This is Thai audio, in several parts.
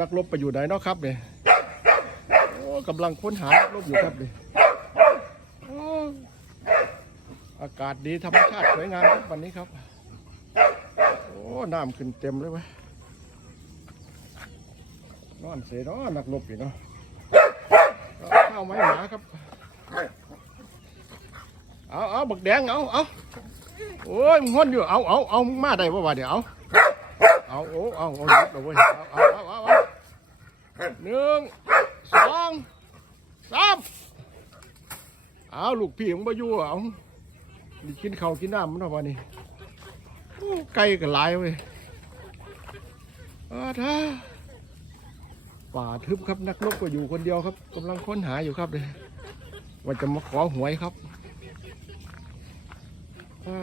นักรบไปอยู่ไหนเนาะครับเนี่ยโอ้กำลังค้นหานักรบอยู่ครับเนี่ยอากาศดีธรรมชาติสวยงามครับวันนี้ครับ โอ้น้ำขึ้นเต็มเลยว้ยนอนเสียเนาะนักรบอยู่เนาะเอาข้าวไม้หมาครับเอาเอาบักแดงเอาเอาโอ้ยมึงห้อนอยู่เอาเอาเอามึงมาได้ป่าวะเดี๋ยวเอา เอาโอ้เอาเอาหยุดเลยเว้ยเอาเอาเอาเอาเอาหนึ่งสองสามเอาลูกพี่มึงมายู่เอานี่กินข้าวกินน้ำมันเอาวะนี่โอ้ไก่ก็หลายเว้ยอาท่าป่าทึบครับนักรบก็อยู่คนเดียวครับกำลังค้นหาอยู่ครับเลยว่าจะมาขอหวยครับอ่า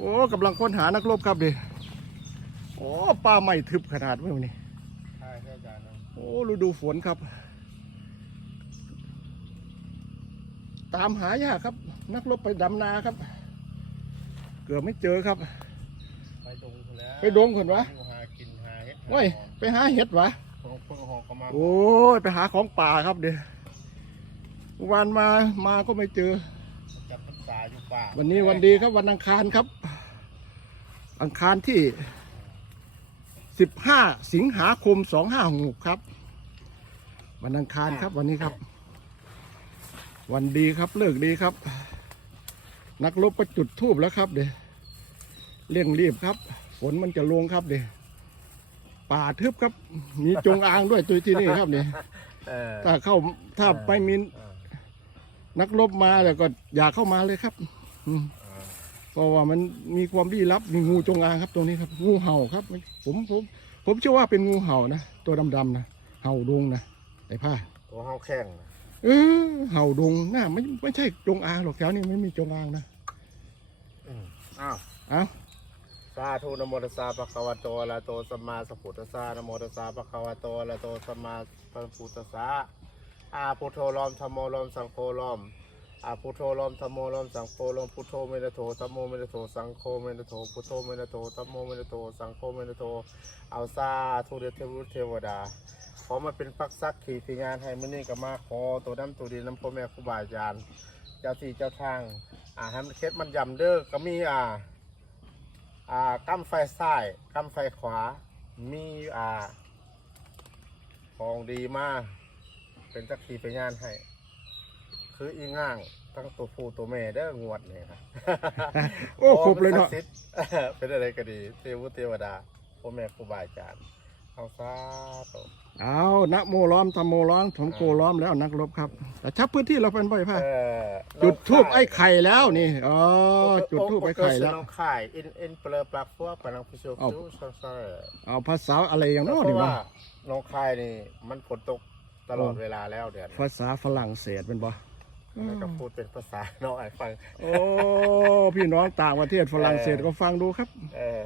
โอ้กำลังค้นหานักรบครับดิโอ้ป้าไม่ทึบขนาดเมื่อนี้ใช่ใช่อาจารย์นะโอ้ฤดูฝนครับ ตามหายากครับ นักรบไปดำนาครับ เกือบไม่เจอครับ ไปดงคนแล้วไปดงคนวะหากินหาเห็ดเว้ยไปหาเห็ดวะของเพิ่งหอกก็มาโอ้ยไปหาของป่าครับเดี๋ยววันมามาก็ไม่เจอจับพรรษา อยู่ป่าวันนี้วันดีครับวันอังคารครับ อังคารที่ 15 สิงหาคม 256ครับ วันอังคารครับวันนี้ครับ วันดีครับเลิกดีครับ นักรบประจุดทูบแล้วครับเดี๋ยวเร่งรีบครับ ฝนมันจะลงครับเดี๋ยวป่าทึบครับ มีจงอางด้วยตัวที่นี่ครับเนี่ยเออถ้าเข้าถ้าไม่มีเออ นักรบมาแล้วก็อย่าเข้ามาเลยครับอืมเออเพราะว่ามันมีความลี้ลับมีงูจงอางครับตรงนี้ครับงูเห่าครับ ผมผมผมเชื่อว่าเป็นงูเห่านะตัวดำๆนะเห่าดงนะไอ้ผ้าตัวห้องแข้งนะเออเห่าดงน่าไม่ไม่ใช่จงอางหรอกแถวนี้ไม่มีจงอางนะอืมอ้าวเอ้าสาธุนะโมตัสสะภะคะวะโตอะระหะโตสัมมาสัมพุทธัสสะนะโมตัสสะภะคะวะโตอะระหะโตสัมมาสัมพุทธัสสะ อาพุทโธลอมธัมโมลอมสังโฆลอมอาพุทโธลอมธัมโมลอมสังโฆลอมพุทโธเมนะโทธัมโมเมนะโทสังโฆเมนะโทพุทโธเมนะโทธัมโมเมนะโทสังโฆเมนะโทเอาซาทุเดเทวุเทวดาขอมาเป็นปักซักขี่ทีงานให้มื้อนี้ก็มาขอตัวน้ำตัวดีน้ำพ่อแม่ครูบาอาจารย์เจ้าที่เจ้าทางอ่าให้มันเคล็ดมันยำเด้อก็มีอ่าอ่ากำไฟซ้ายกำไฟขวามีอ่าของดีมาก เป็นจักขีไปงานให้ คืออีง่างตั้งตัวผู้ตัวแม่เด้องวดนี่นะโอ้ครบเลยเนาะโอ้ป็ศักดิ์สิทธิ์เป็นอะไรก็ดี เทวุเทวดาพ่อแม่ครูบาอาจารย์เอาซาโตเอานะโมล้อมทำโมล้อมถมโกล้อมแล้วนักรบครับแต่ชับพื้นที่เราเป็นบ่อยผ้าเอ่อจุดทูบไอ้ไข่แล้วนี่อ๋อจุดทูบไอ้ไข่แล้ว น้องไข่อินอินเปลือปลักฟัวปนังพิโชเอาฟิวซังซาร์เอาภาษาอะไรอย่างเพโน้นราะดีวะว่าน้องคายนี่มันฝนตก ตลอดเวลาแล้วเดือนภาษาฝรั่งเศสเป็นบ่แล้วก็พูดเป็นภาษาน้องไอ้ฟัง โอ้พี่น้องต่างประเทศฝรั่งเศสก็ฟังดูครับ เออ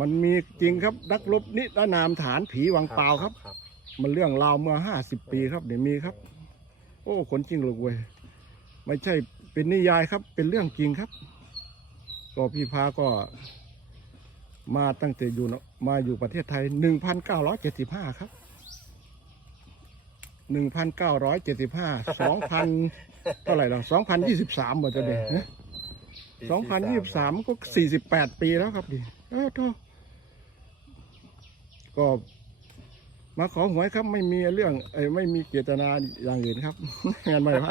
มันมีจริงครับนักรบนิรนามฐานผีวังเปล่าครับครับมันเรื่องราวเมื่อห้าสิบปีครับเดี๋ยวมีครับ โอ้ขนจริงเลยเว้ยไม่ใช่เป็นนิยายครับ เป็นเรื่องจริงครับ ก็พี่พาก็มาตั้งแต่อยู่เนอะมาอยู่ประเทศไทยหนึ่งพันเก้าร้อยเจ็ดสิบห้าครับ หนึ่งพันเก้าร้อยเจ็ดสิบห้าสองพันเท่าไหร่ล่ะสองพันยี่สิบสามหมดจะเด็กนะสองพันยี่สิบสามก็สี่สิบแปดปีแล้วครับดิเออโทษก็มาขอหวยครับไม่มีเรื่องเอ้ยไม่มีเจตนาอย่างอื่นครับงานไม่ว่า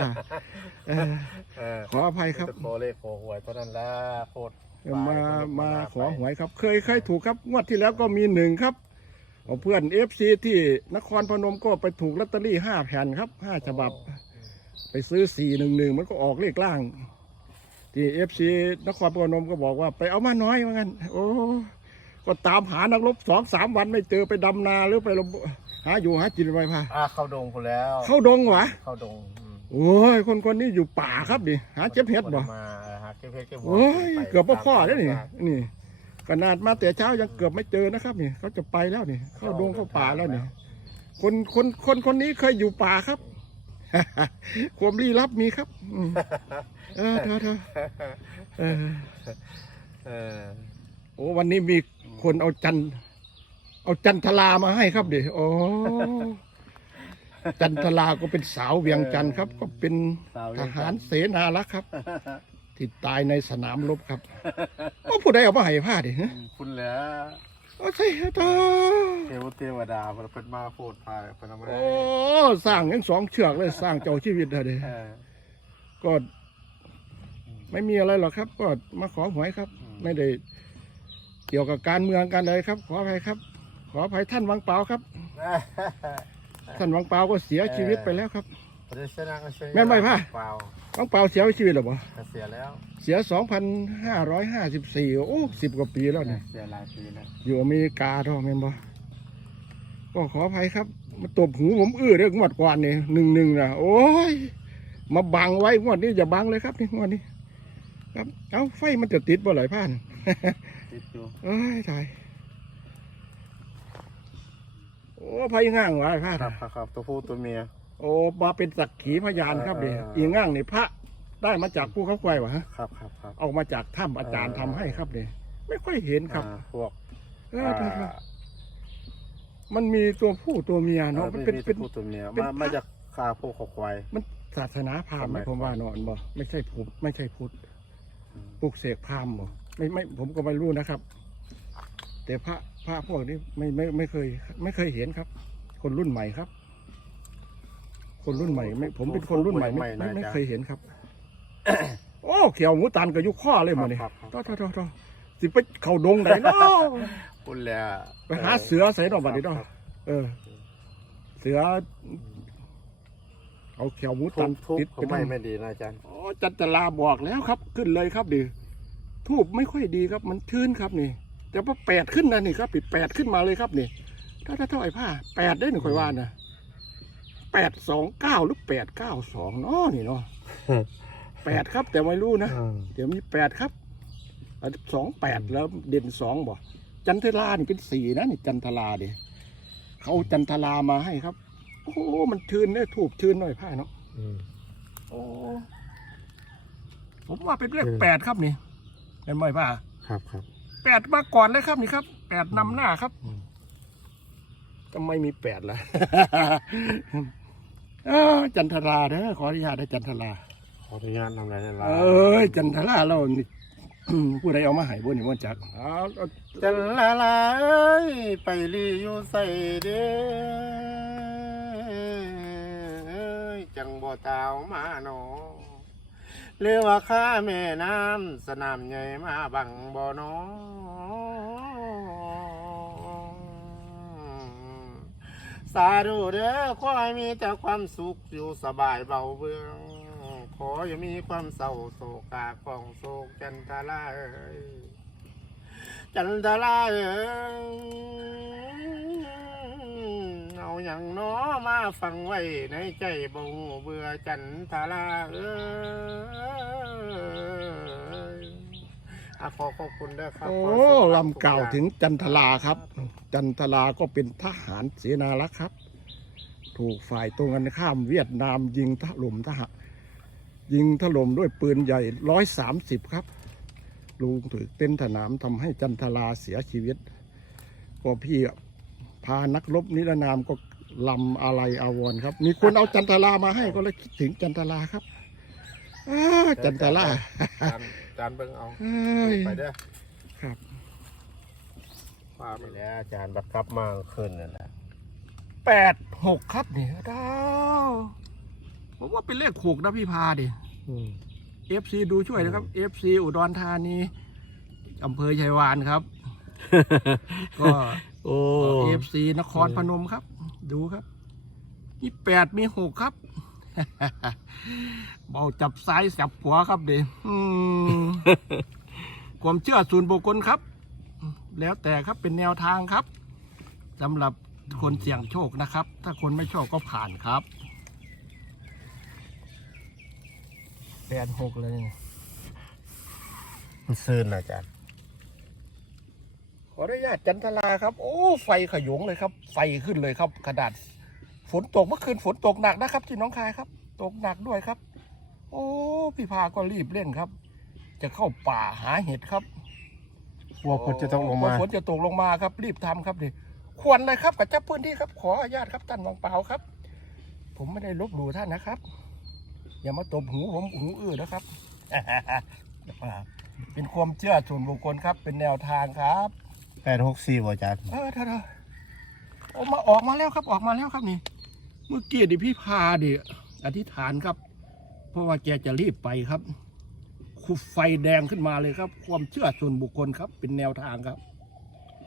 เออเออขออภัยครับจะโคเลขโคหวยเท่านั้นแหละโคตรมามาขอหวยครับ เคยเคยถูกครับ งวดที่แล้วก็มีหนึ่งครับ เอาเพื่อนเอฟซีที่นครพนมก็ไปถูกลอตเตอรี่ห้าแผ่นครับห้าฉบับ ไปซื้อสี่หนึ่งหนึ่งมันก็ออกเลขล่าง ที่เอฟซีนครพนมก็บอกว่าไปเอามาน้อยเหมือนกันโอ้ก็ตามหานักรบสองสามวันไม่เจอไปดำนาหรือไปลบหาอยู่หากินไปพาอ่าเข้าดงคนแล้ว เข้าดงวะเข้าดงอืมโอ้ยคนคนนี้อยู่ป่าครับดิหาเจ็บเห็ดบ่มาเออหาเก็บเห็ดเก็บหัวโอ้ยไปเกือบพ่อพ่อตามแล้วนี่ทางนี่ ขนาดมาแต่เช้ายังเกือบไม่เจอนะครับนี่เขาจะไปแล้วนี่ เข้าดงเข้าป่าแล้วนี่คนคนคนคนนี้เคยอยู่ป่าครับ ความลี้ลับมีครับอืมเออเธอเธอเออเออโอ้วันนี้มีคนเอาจัน เอาจันทลามาให้ครับเดี๋ยวโอ้จันทลาก็เป็นสาวเวียงจันทร์ครับ ก็เป็นสาวทเวียงจันทร์หารเสนารักษ์ครับ ที่ตายในสนามรบครับโอ้ผู้ใดเอามาให้ผ้าดิฮะคุณเหลือโอ้ใช่ต่อเทวเทวดาเพิ่นเพิ่นมาโปรดพายเพิ่นเอามาโอ้ให้สร้างทั้งสองเชือกเลยสร้างเจ้าชีวิตเลยเออก็ไม่มีอะไรหรอกครับ ก็มาขอหวยครับอืมไม่ได้เกี่ยวกับการเมืองกันเลยครับ ขออภัยครับ ขออภัยท่านวังเปาครับ ท่านวังเปาก็เสียชีวิตไปแล้วครับแม่นไหมพ่ะ เปล่าวังเปาเสียชีวิตหรอบ่เกษียณแล้ว เสีย 2,554 โอ้สิบกว่าปีแล้วเนี่ยเสียหลายปีแล้วอยู่อเมริกาท่อแม่นบ่ก็ขออภัยครับมาตบหูผมอื้อเรื่องงวดก่อนนี่หนึ่งหนึ่งนะโอ้ย มาบังไว้งวดนี้อย่าบังเลยครับนี่งวดนี้ ครับเอาไฟมันจะติดบ่ไหลผ่านติดอยู่เอ้ยตายโอ้ไฟง่างวะพระครับครับครับตัวผู้ตัวเมีย โอ้มาเป็นสักขีพยานครับเดีเอออีง่างนี่พระได้มาจากผู้เขาไกววะฮะครับครับครับเอามาจากถ้ำอาจารย์เออทำให้ครับเนี่ยไม่ค่อยเห็นครับอ่าพวกเออพระพระมันมีตัวผู้ตัวเมียเนาะมันเป็นเป็เป็นนผู้ตัวเมียเป็นมาพระมาจากคาพวกขอควายมันศาสนาพราหมณ์ไหมทำไมผมว่าเนอนบ่ไม่ใช่พุทธไม่ใช่พุทธอืมปลุกเสกพราหมณ์บ่ไม่ไม่ผมก็ไม่รู้นะครับ แต่พระพระพวกนี้ไม่ไม่ไม่เคย ไม่เคยเห็นครับ คนรุ่นใหม่ครับ คนรุ่นใหม่ไม่ผมเป็นคนรุ่นใหม่ไม่ไม่ไม่เคยเห็นครับ โอ้เขียวหมูตันกับยุคข้อเลยมาเนี่ยครับครับต่อต่อต่อต่อสิไปเข่าดงไหนเนาะคุณแล้วไปหาเสือใส่ดอกบัดนี้เนาะครับเออ เสือ เอาเขียวหมูทุตันบทุบติดเขาไปไม่ทั้งไม่ดีนะอาจารย์โอ้จันตลาบอกแล้วครับ ขึ้นเลยครับดิทูบไม่ค่อยดีครับ มันชื้นครับนี่ แต่พอแปดขึ้นนะนี่ครับปิดแปดขึ้นมาเลยครับนี่ถ้าถ้าเท่าไอ้ผ้าแปดได้หนึ่งค่อยว่านะ แปดสองเก้าหรือแปดเก้าสองเนาะนี่เนาะแปดครับ แต่ไม่รู้นะ เดี๋ยวมีแปดครับสองแปดแล้วเด่นสองบ่จันทรานี่เป็นสี่นะนี่จันทราดิเขาเอาจันทรามาให้ครับ โอ้โหมันชื้นเนี่ยถูกชื้นหน่อยผ้าเนาะโอ้ผมว่าเป็นเลขแปดครับนี่เห็นไหมป่ะครับครับแปดมาก่อนเลยครับนี่ครับแปดนำหน้าครับอืมทำไมมีแปดล่ะ เออจันทราเด้อขออนุญาตได้จันทราขออนุญาตทำอะไรในร้าเอ้ยจันทราเรานี่ผู้ใดเอามาให้บุญนี่วันจักเอาเอาจันละลายไปลีอยู่ใส่เด้อจังบ่ตาวมาหนอเรียกว่าข้าแม่น้ำสนามใหญ่มาบังบ่อน้อ สาธุเด้อขอให้มีแต่ความสุขอยู่สบายเบาเบืองขออย่ามีความเศร้าโศกาของโศกจันทราเอ้ยจันทราเอ้ยเอาอย่างน้อมาฟังไว้ในใจบ่งเบื่อจันทราเอ้ย อะขอขอบคุณด้วยครับโอ้ขสุขภาพลำกล่าวถึงจันทราครับ จันทราก็เป็นทหารเสนารักษ์ครับ ถูกฝ่ายตรงกันข้ามเวียดนามยิงถล่มทหารยิงถล่มด้วยปืนใหญ่ร้อยสามสิบครับ ลุงถือเต้นสนามทำให้จันทราเสียชีวิตก็พี่พานักรบนิรนามก็ลำอะไรอาวรณ์ครับ มีคนเอาจันทรามาให้ก็เลยคิดถึงจันทราครับอ้าจันทราจาน จานเบิ่งเอาเอ้ย ไปเด้อครับพาไปแล้วอาจารย์บัดกลับมาขึ้นนั่นแหละแปดหกครับเนี่ยดาวผมว่าเป็นเลขหกนะพี่พาดิเอฟซีดูช่วยนะครับเอฟซีอุดรธานีอำเภอชัยวานครับ ก็ โอ้เอฟซีนครพนมครับ ดูครับ มีแปดมีหกครับ เบาจับซ้ายจับขวาครับเด็ความเชื่อส่วนบุคคลครับ แล้วแต่ครับเป็นแนวทางครับสำหรับคนเสี่ยงโชคนะครับ ถ้าคนไม่โชคก็ผ่านครับแปดหกเลยมันซื่นนะอาจารย์ขออนุญาตจันทราครับ โอ้ ไฟขยงเลยครับ ไฟขึ้นเลยครับกระดาษฝ นตกเมื่อคืนฝนตกหนักนะครับที่หน้องคายครับ ตกหนักด้วยครับ โอ้พี่พาก็รีบเร่งครับ จะเข้าป่าหาเห็ดครับกลัวฝนจะตกลงมาฝนจะตกลงมาครับ รีบทำครับดิควรเลยครับกับเจ้าพื้นที่ครับ ขออนุญาตครับท่านวางเปล่าครับ ผมไม่ได้ลบหลู่ท่านนะครับ อย่ามาตบหูผมหูอื้อนะครับเป็นความเชื่อส่วนบุคคลครับ เป็นแนวทางครับแปดหกสี่บ่อาจารย์เออเธอเธอออกมาออกมาแล้วครับออกมาแล้วครับนี่ เมื่อกี้ดิพี่พาดิอธิษฐานครับ เพราะว่าแกจะรีบไปครับคุบไฟแดงขึ้นมาเลยครับ ความเชื่อส่วนบุคคลครับ เป็นแนวทางครับ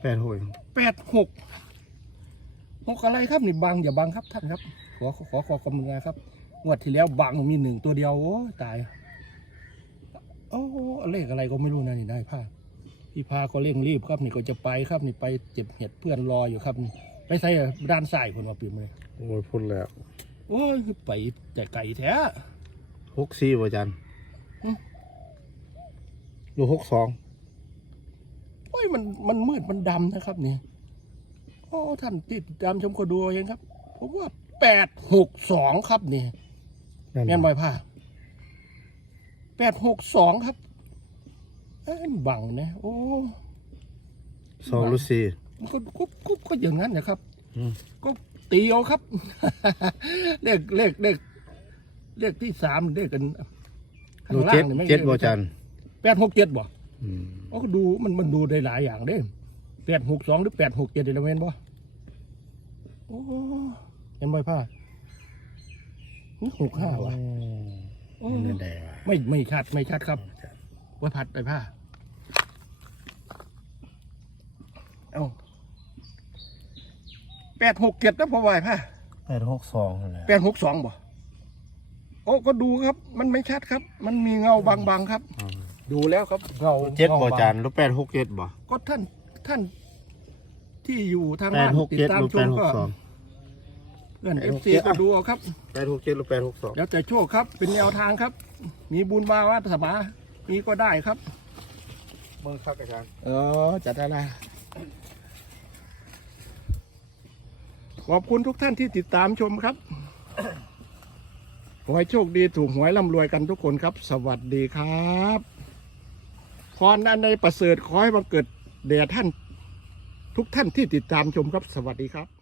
แปดหกแปดหกหกอะไรครับนี่บังอย่าบังครับท่านครับ ขอขอขอขอความมือครับงวดที่แล้วบังมีหนึ่งตัวเดียวโอ้ยตายโอ้เลขอะไรก็ไม่รู้นะนี่ได้ผ้าพี่พาก็เร่งรีบครับนี่ก็จะไปครับนี่ไปเจ็บเห็ดเพื่อนรออยู่ครับนี่ ไปใส่ด้านซ้ายคนมาปีนมาเลยโอ้ยพูดแล้วโอ้ยไปแต่ไก่แท้หกสี่บ่อาจารย์อืมดูหกสองโอ้ยมันมันมืดมันดำนะครับนี่โอ้ท่านติดตามชมก็ดูเอาเองครับ ผมว่าแปดหกสองครับนี่แม่นบอยผ้าแปดหกสองครับเอ้ยบังนะโอ้ สองหรือสี่ มันก็ก็ก็ก็อย่างนั้นนะครับอืม ก็ตีเอาครับ เลขเลขเลขเลขที่สามเลขกันข้างดูล่าเจ็ดงนี่ไม่เจ็ดบ่อาจารย์แปดหกเจ็ดบ่อืมโอ้ก็ดูมันมันดูได้หลายอย่างเด้แปดหกสองหรือแปดหกเจ็ดเดลเมนบ่โอ้เห็นบอยผ้าหกห้าว่ะโอ้นั่นแหละไม่ไม่ชัดไม่ชัดครับ ว่าพัดไปผ้า เอา แปดหกเจ็ดนะพอไหวผ้าแปดหกสองนั่นแหละแปดหกสองบ่โอ้ก็ดูครับ มันไม่ชัดครับ มันมีเงาบางๆครับอืมดูแล้วครับเงาเจ็ดบ่งอาจารย์แล้วแปดหกเจ็ดบ่ก็ท่านท่านที่อยู่ทางแปบ้าดนหกติดเจ็ดตามหรือชแปมดหกก็สองเพื่อนแปเอดฟหกซีเจ็ดก็ดูเอาครับ แปดหกเจ็ดหรือแปดหกสองแล้วแต่โชคครับ เป็นแนวทางครับ มีบุญมาวาสนามีก็ได้ครับเบิ่งครับอาจารย์เออจัดอะไร ขอบคุณทุกท่านที่ติดตามชมครับ ขอให้โชคดีถูกหวยร่ำรวยกันทุกคนครับ สวัสดีครับพรนั้นในประเสริฐขอให้บังเกิดแด่ท่าน ทุกท่านที่ติดตามชมครับ สวัสดีครับ